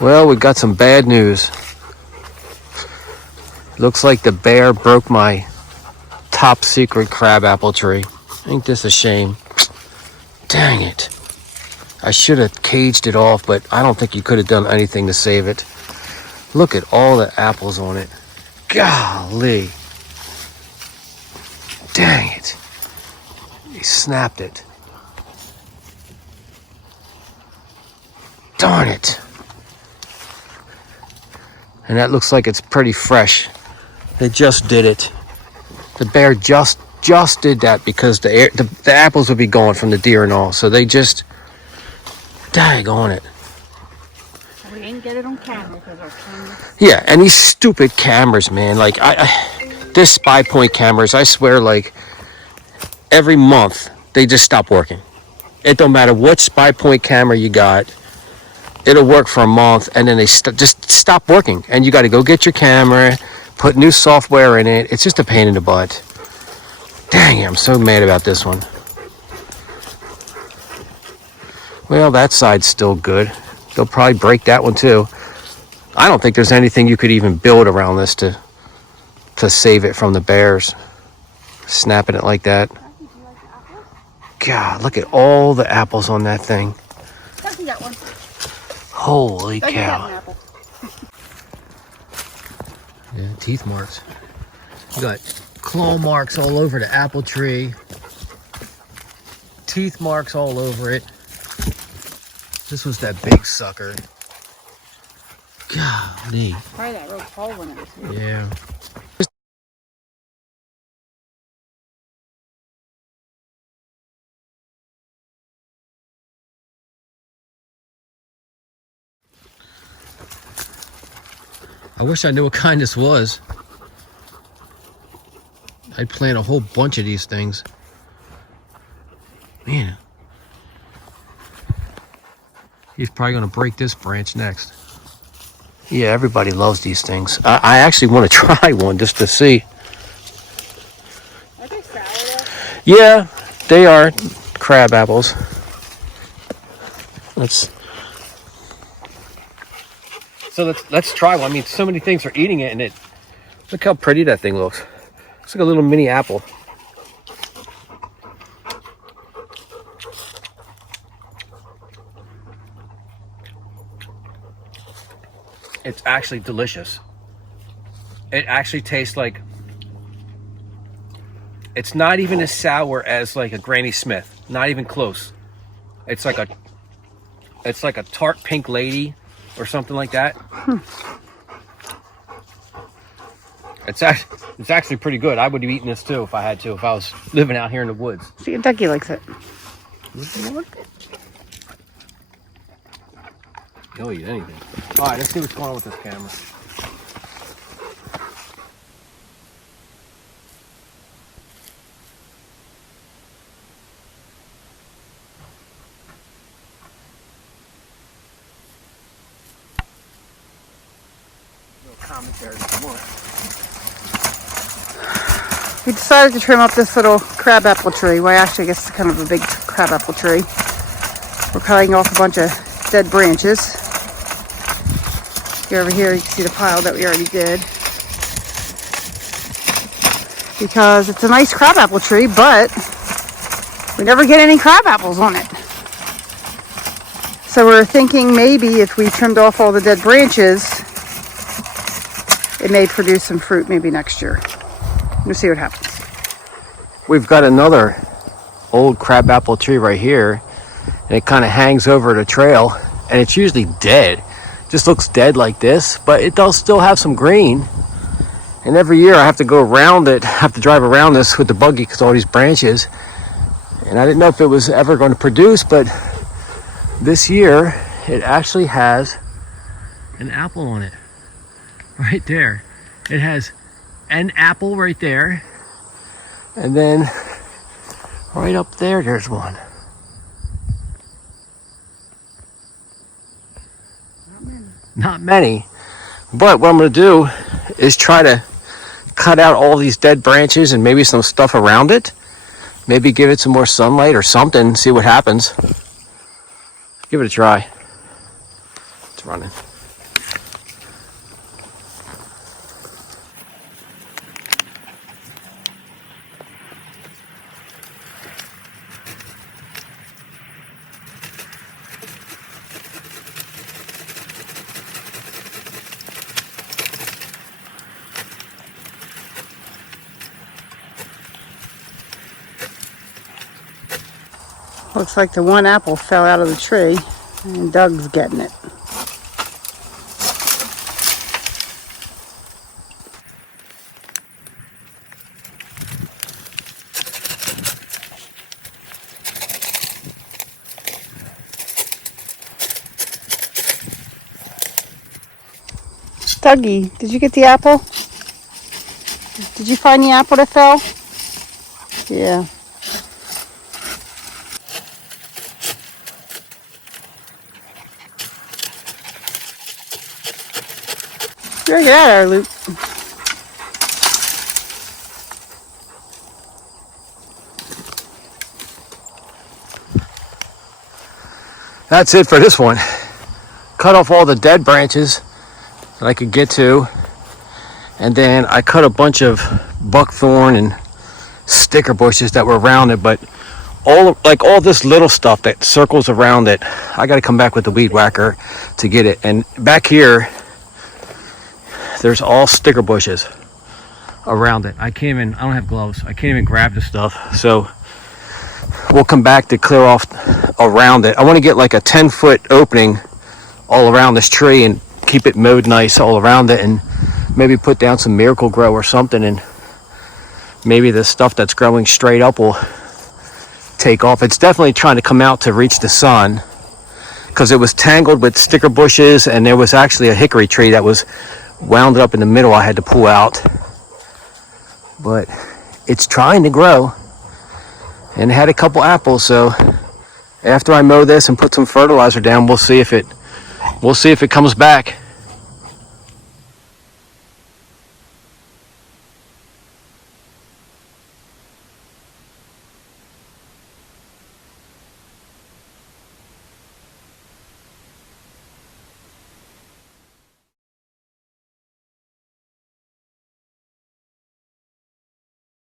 Well, we got some bad news. Looks like the bear broke my top secret crabapple tree. Ain't this a shame? Dang it. I should have caged it off, but I don't think you could have done anything to save it. Look at all the apples on it. Golly. Dang it. He snapped it. Darn it. And that looks like it's pretty fresh. They just did it. The bear just did that because the apples would be gone from the deer and all. So they just daggone it. We didn't get it on camera because our camera. Yeah, and these stupid cameras, man. Like this Spy Point cameras, I swear, like every month they just stop working. It don't matter what Spy Point camera you got. It'll work for a month and then they just stop working. And you got to go get your camera, put new software in it. It's just a pain in the butt. Dang it, I'm so mad about this one. Well, that side's still good. They'll probably break that one too. I don't think there's anything you could even build around this to save it from the bears. Snapping it like that. God, look at all the apples on that thing. Tucky got one. Holy Tucky cow. got an apple. Yeah, teeth marks. You got claw marks all over the apple tree. Teeth marks all over it. This was that big sucker. Golly. Probably that real tall one that was here. Yeah. I wish I knew what kind this was. I'd plant a whole bunch of these things. Man. He's probably going to break this branch next. Yeah, everybody loves these things. I actually want to try one just to see. Are they sour though? Yeah, they are crab apples. Let's try one. I mean, so many things are eating it, and look how pretty that thing looks. It's like a little mini apple. It's actually delicious. It actually tastes like, it's not even as sour as like a Granny Smith. Not even close. It's like a tart pink lady or something like that. It's actually pretty good. I would have eaten this too if I had to, if I was living out here in the woods. See, Tucky likes it. He'll eat anything. All right, let's see what's going on with this camera. No commentary if you want. We decided to trim up this little crabapple tree. Well, actually, I guess it's kind of a big crabapple tree. We're cutting off a bunch of dead branches. Here over here, you can see the pile that we already did. Because it's a nice crabapple tree, but we never get any crab apples on it. So we're thinking maybe if we trimmed off all the dead branches, it may produce some fruit maybe next year. We'll see what happens. We've got another old crabapple tree right here, and it kind of hangs over the trail, and it's usually dead. Just looks dead like this, but it does still have some green. And every year I have to go around it, have to drive around this with the buggy because all these branches. And I didn't know if it was ever going to produce, but this year it actually has an apple on it. Right there. It has an apple right there. And then right up there, there's one. Not many. But what I'm going to do is try to cut out all these dead branches and maybe some stuff around it. Maybe give it some more sunlight or something, see what happens. Give it a try. It's running. Looks like the one apple fell out of the tree and Doug's getting it. Dougie, did you get the apple? Did you find the apple that fell? Yeah. You better get out of there, Luke. That's it for this one. Cut off all the dead branches that I could get to, and then I cut a bunch of buckthorn and sticker bushes that were around it, but all this little stuff that circles around it, I got to come back with the weed whacker to get it. And back here there's all sticker bushes around it. I don't have gloves, I can't even grab the stuff, so we'll come back to clear off around it. I want to get like a 10-foot opening all around this tree and keep it mowed nice all around it, and maybe put down some Miracle-Gro or something, and maybe the stuff that's growing straight up will take off. It's definitely trying to come out to reach the sun because it was tangled with sticker bushes, and there was actually a hickory tree that was wound up in the middle I had to pull out. But it's trying to grow, and it had a couple apples, so after I mow this and put some fertilizer down, we'll see if it comes back.